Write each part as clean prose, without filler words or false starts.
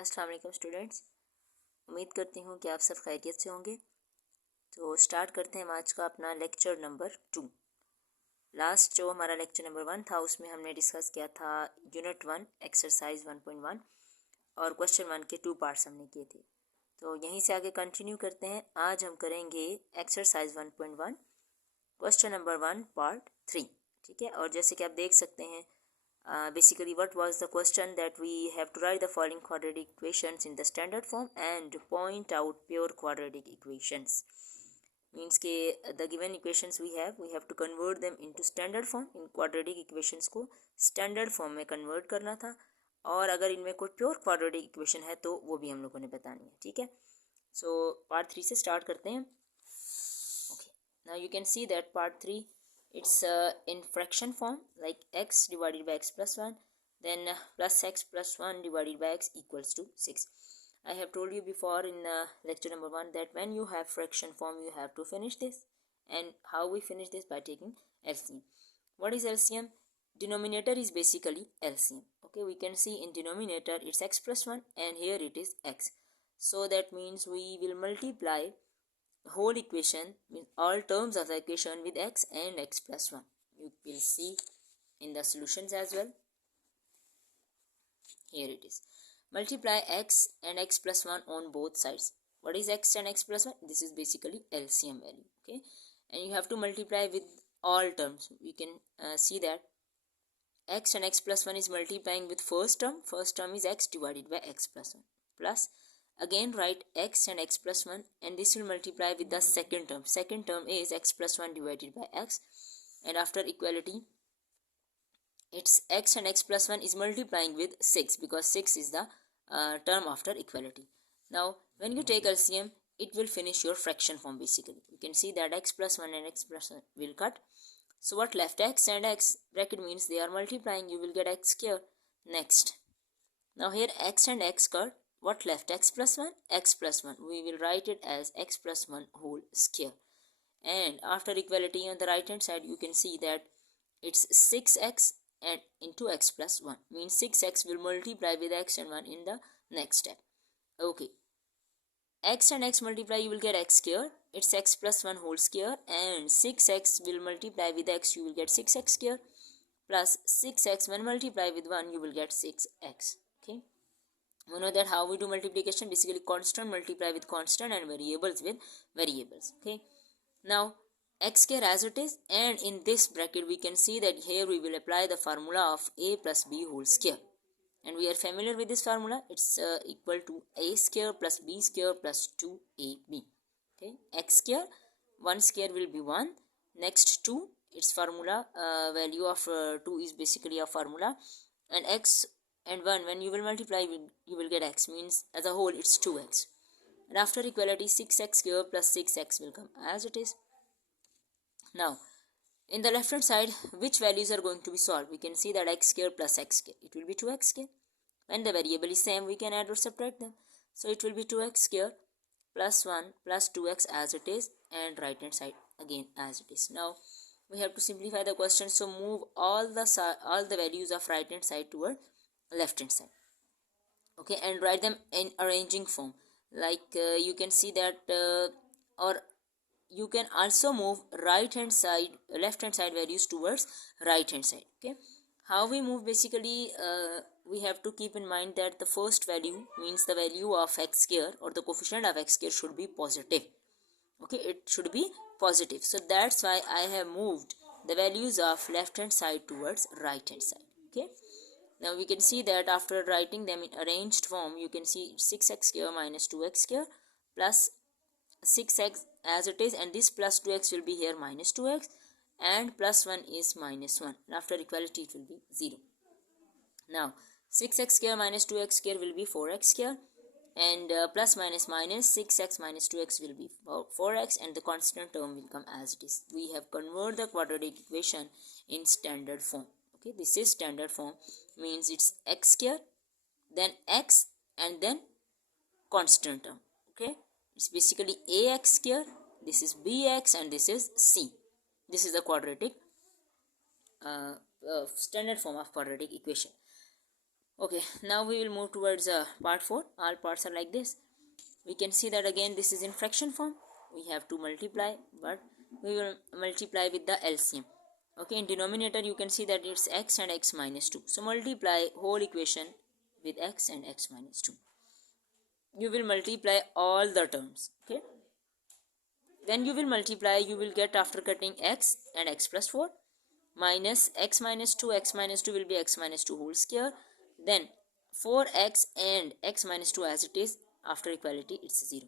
अस्सलाम वालेकुम स्टूडेंट्स, उम्मीद करती हूँ कि आप सब खैरियत से होंगे। तो स्टार्ट करते हैं हम आज का अपना लेक्चर नंबर 2। लास्ट जो हमारा लेक्चर नंबर 1 था उसमें हमने डिस्कस किया था यूनिट 1 एक्सरसाइज 1.1 और क्वेश्चन 1 के 2 पार्ट्स हमने किए थे। तो यहीं से आगे कंटिन्यू करते हैं। आज हम करेंगे एक्सरसाइज 1.1 क्वेश्चन नंबर 1 पार्ट 3। ठीक है, और जैसे कि आप देख सकते हैं basically what was the question, that we have to write the following quadratic equations in the standard form and point out pure quadratic equations. Means के the given equations we have to convert them into standard form. in quadratic equations को standard form में convert करना था, और अगर इनमें कोई pure quadratic equation है तो वो भी हम लोगों ने बतानी है। ठीक है, so part 3 से start करते हैं। Okay, now you can see that part 3 it's in fraction form, like x divided by x plus 1, then plus x plus 1 divided by x equals to 6. I have told you before in lecture number 1 that when you have fraction form you have to finish this, and how we finish this? By taking LCM. What is LCM? Denominator is basically LCM. Okay, we can see in denominator it's x plus 1 and here it is x, so that means we will multiply whole equation with all terms of the equation with x and x plus 1. You will see in the solutions as well. Here it is. Multiply x and x plus 1 on both sides. What is x and x plus 1? This is basically LCM value. Okay, and you have to multiply with all terms. We can see that x and x plus 1 is multiplying with first term. First term is x divided by x plus 1, plus again write x and x plus 1, and this will multiply with the second term. Second term is x plus 1 divided by x, and after equality it's x and x plus 1 is multiplying with 6 because 6 is the term after equality. Now when you take LCM it will finish your fraction form. Basically you can see that x plus 1 and x plus 1 will cut. So what left? X and x bracket means they are multiplying, you will get x square. Next, now here x and x cut, what left? X plus 1, x plus 1. We will write it as x plus 1 whole square. And after equality on the right hand side you can see that it's 6x and into x plus 1, means 6x will multiply with x and 1 in the next step. Okay, x and x multiply, you will get x square. It's x plus 1 whole square, and 6x will multiply with x, you will get 6x square, plus 6x when multiply with 1 you will get 6x. Okay, you know that how we do multiplication, basically constant multiply with constant and variables with variables. Okay, now x square as it is, and in this bracket we can see that here we will apply the formula of a plus b whole square, and we are familiar with this formula. It's equal to a square plus b square plus 2ab. Okay, x square, 1 square will be 1, next 2, its formula value of 2 is basically a formula, and x and 1 when you will multiply you will get x, means as a whole it's 2x, and after equality 6x square plus 6x will come as it is. Now in the left hand side which values are going to be solved? We can see that x square plus x square, it will be 2x square. When the variable is same we can add or subtract them, so it will be 2x square plus 1 plus 2x as it is, and right hand side again as it is. Now we have to simplify the question, so move all the values of right hand side toward left hand side. Okay, and write them in arranging form, like you can see that or you can also move right hand side left hand side values towards right hand side. Okay, how we move? Basically we have to keep in mind that the first value, means the value of x square or the coefficient of x square, should be positive. Okay, it should be positive, so that's why I have moved the values of left hand side towards right hand side. Okay, now we can see that after writing them in arranged form you can see 6x square minus 2x square plus 6x as it is, and this plus 2x will be here minus 2x, and plus 1 is minus 1, and after equality it will be 0. Now 6x square minus 2x square will be 4x square, and plus minus minus 6x minus 2x will be 4x, and the constant term will come as it is. We have converted the quadratic equation in standard form. Okay, this is standard form, means it's x square, then x, and then constant term. Okay, it's basically ax square, this is bx, and this is c. This is the quadratic standard form of quadratic equation. Okay, now we will move towards part 4. All parts are like this. We can see that again this is in fraction form. We have to multiply, but we will multiply with the LCM. Okay, in denominator you can see that it's x and x minus 2. So multiply whole equation with x and x minus 2. You will multiply all the terms. Okay, when you will multiply, you will get, after cutting, x and x plus 4 minus x minus 2. X minus 2 will be x minus 2 whole square. Then 4x and x minus 2 as it is. After equality, it's 0.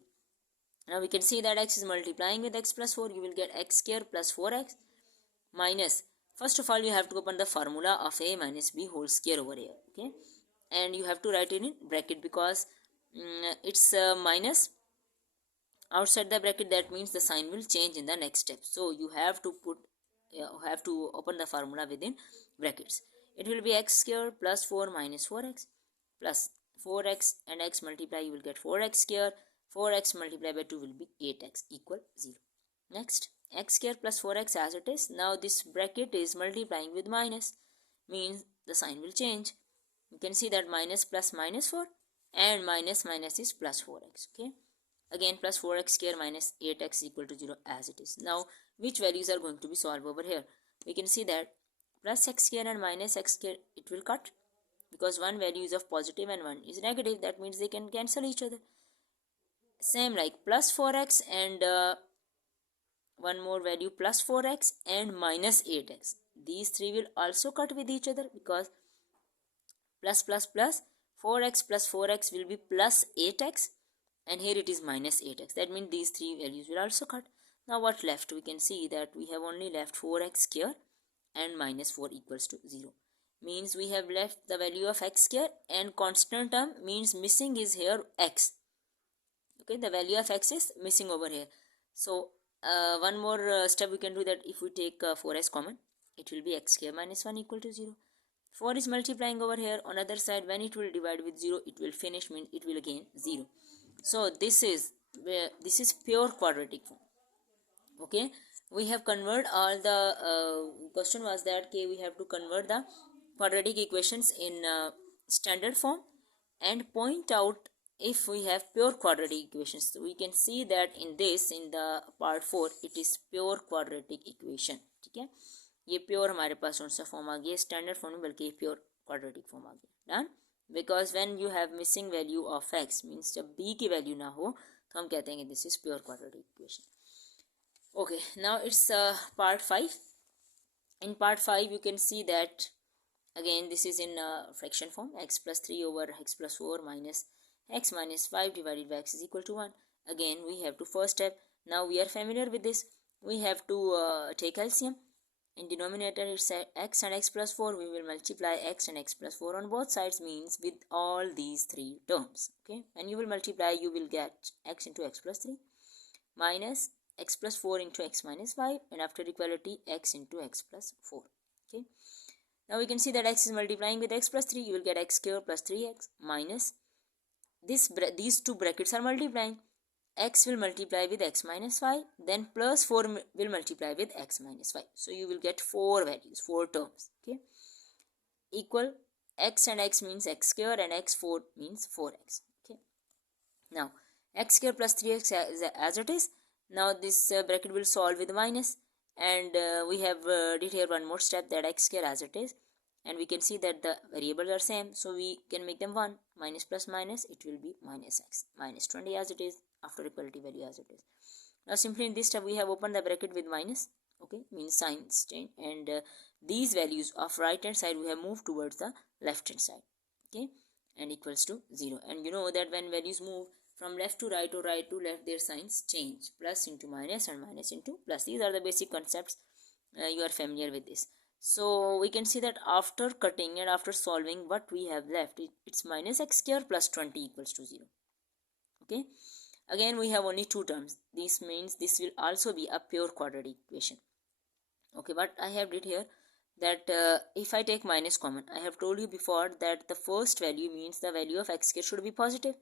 Now we can see that x is multiplying with x plus 4. You will get x square plus 4x minus, first of all you have to open the formula of a minus b whole square over here. Okay, and you have to write it in bracket because it's minus outside the bracket. That means the sign will change in the next step. So you have to open the formula within brackets. It will be x square plus 4 minus 4x plus 4x and x multiply, you will get 4x square. 4x multiplied by 2 will be 8x equal 0. Next, x square plus 4x as it is. Now this bracket is multiplying with minus, means the sign will change. You can see that minus plus minus 4 and minus minus is plus 4x. Okay, again plus 4x square minus 8x equal to 0 as it is. Now which values are going to be solved over here? We can see that plus x square and minus x square, it will cut because one value is of positive and one is negative. That means they can cancel each other. Same like plus 4x and one more value plus 4x and minus 8x. These three will also cut with each other because plus plus plus 4x plus 4x will be plus 8x and here it is minus 8x. That means these three values will also cut. Now what left? We can see that we have only left 4x square and minus 4 equals to 0. Means we have left the value of x square and constant term, means missing is here x. Okay, the value of x is missing over here. So one more step we can do, that if we take 4 as common, it will be x square minus 1 equal to 0. 4 is multiplying over here. On other side, when it will divide with 0, it will finish, means it will again 0. So this is pure quadratic form. Okay, we have converted all the question was that okay, we have to convert the quadratic equations in standard form and point out if we have pure quadratic equations. So we can see that in the part 4 it is pure quadratic equation. ठीक है, ये pure हमारे पास कौन सा form आ गया, standard form में, बल्कि pure quadratic form आ गया. Done, because when you have missing value of x, means जब b की वैल्यू ना हो तो हम कहते हैं this is pure quadratic equation. Okay, now it's part 5. In part 5 you can see that again this is in fraction form. X plus 3 over x plus 4 minus x minus 5 divided by x is equal to 1. Again we have to first step. Now we are familiar with this. We have to take LCM. In denominator it's x and x plus 4. We will multiply x and x plus 4 on both sides, means with all these three terms. Okay, and you will multiply, you will get x into x plus 3 minus x plus 4 into x minus 5, and after equality x into x plus 4. Okay, now we can see that x is multiplying with x plus 3. You will get x square plus 3x minus these two brackets are multiplying. X will multiply with x minus 5, then plus 4 will multiply with x minus 5. So you will get 4 values, 4 terms. Okay, equal x and x means x square and x4 means 4x. Okay, now x square plus 3x as it is. Now this bracket will solve with minus, and we have did here one more step, that x square as it is, and we can see that the variables are same, so we can make them 1. Minus plus minus, it will be minus x minus 20 as it is, after equality value as it is. Now simply in this step we have opened the bracket with minus. Okay, means signs change, and these values of right hand side we have moved towards the left hand side. Okay, and equals to 0. And you know that when values move from left to right or right to left, their signs change. Plus into minus and minus into plus. These are the basic concepts. You are familiar with this. So we can see that after cutting and after solving, what we have left, it's minus x square plus 20 equals to 0. Okay, again we have only two terms. This means this will also be a pure quadratic equation. Okay, but I have did here that if I take minus common, I have told you before that the first value means the value of x square should be positive.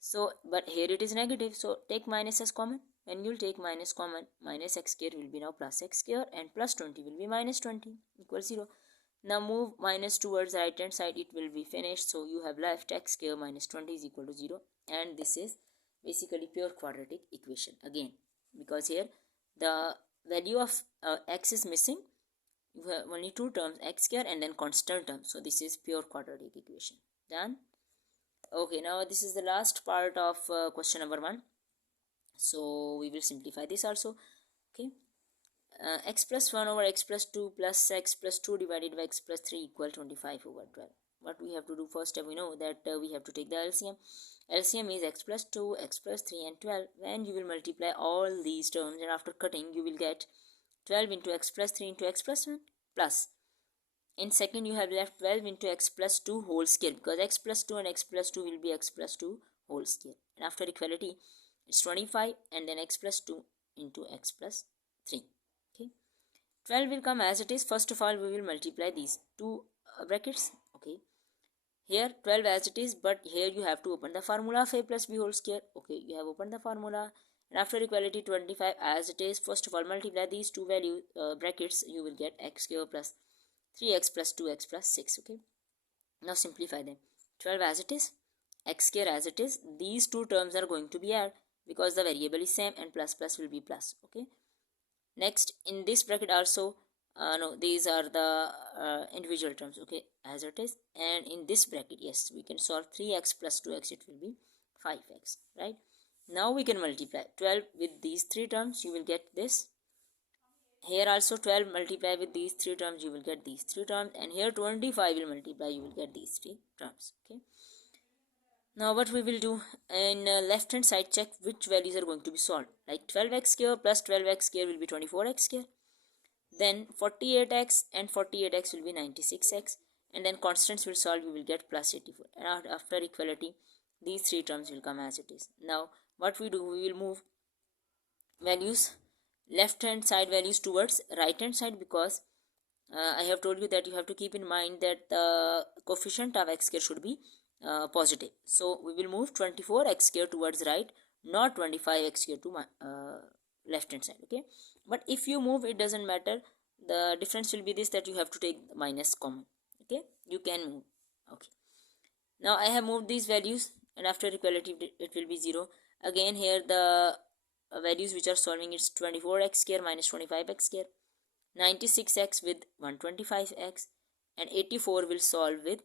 So but here it is negative, so take minus as common. When you will take minus common, minus x square will be now plus x square, and plus 20 will be minus 20 equals 0. Now move minus towards right hand side, it will be finished. So you have left x square minus 20 is equal to 0, and this is basically pure quadratic equation again, because here the value of x is missing. You have only two terms, x square and then constant term. So this is pure quadratic equation. Done. Okay, now this is the last part of question number 1. So we will simplify this also. Okay, x plus 1 over x plus 2 plus x plus 2 divided by x plus 3 equal 25 over 12. What we have to do first, we know that we have to take the LCM. LCM is x plus 2, x plus 3 and 12. When you will multiply all these terms and after cutting you will get 12 into x plus 3 into x plus 1 plus. In second you have left 12 into x plus 2 whole square, because x plus 2 and x plus 2 will be x plus 2 whole square. And after equality it's 25 and then x plus 2 into x plus 3. Okay, 12 will come as it is. First of all we will multiply these two brackets. Okay, here 12 as it is, but here you have to open the formula of a plus b whole square. Okay, you have opened the formula, and after equality 25 as it is. First of all multiply these two value brackets, you will get x square plus 3x plus 2x plus 6. Okay, now simplify them. 12 as it is, x square as it is. These two terms are going to be added because the variable is same, and plus plus will be plus. Okay, next in this bracket also no, these are the individual terms. Okay, as it is. And in this bracket, yes, we can solve 3x plus 2x, it will be 5x, right? Now we can multiply 12 with these three terms, you will get this. Here also 12 multiply with these three terms, you will get these three terms, and here 25 will multiply, you will get these three terms. Okay, now what we will do, in left hand side check which values are going to be solved. Like 12x square plus 12x square will be 24x square, then 48x and 48x will be 96x, and then constants will solve, you will get plus 84, and after equality these three terms will come as it is. Now what we do, we will move values, left hand side values towards right hand side, because I have told you that you have to keep in mind that the coefficient of x square should be positive. So we will move 24x square towards right, not 25x square to left hand side. Okay, but if you move, it doesn't matter. The difference will be this, that you have to take minus common. Okay, you can move. Okay, now I have moved these values, and after equality it will be 0. Again here the values which are solving, it's 24x square minus 25x square, 96x with 125x, and 84 will solve with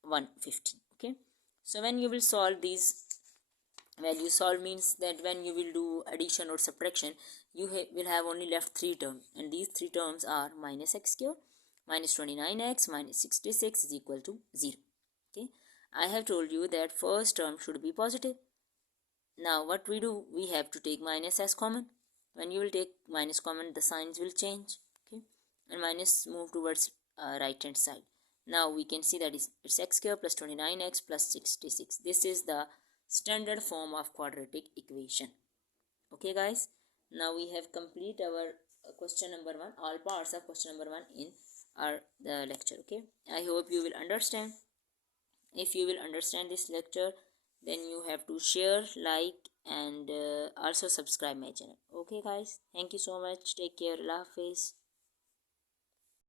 150. Okay, so when you will solve these values, solve means that when you will do addition or subtraction, you will have only left three terms, and these three terms are minus x square, minus 29x, minus 66 is equal to 0. Okay, I have told you that first term should be positive. Now what we do, we have to take minus as common. When you will take minus common, the signs will change. Okay, and minus move towards right hand side. Now we can see that it's x square plus 29x plus 66. This is the standard form of quadratic equation. Okay guys, now we have complete our question number 1, all parts of question number 1 in our the lecture. Okay, I hope you will understand. If you will understand this lecture, then you have to share, like, and also subscribe my channel. Okay guys, thank you so much. Take care. Allah Hafiz.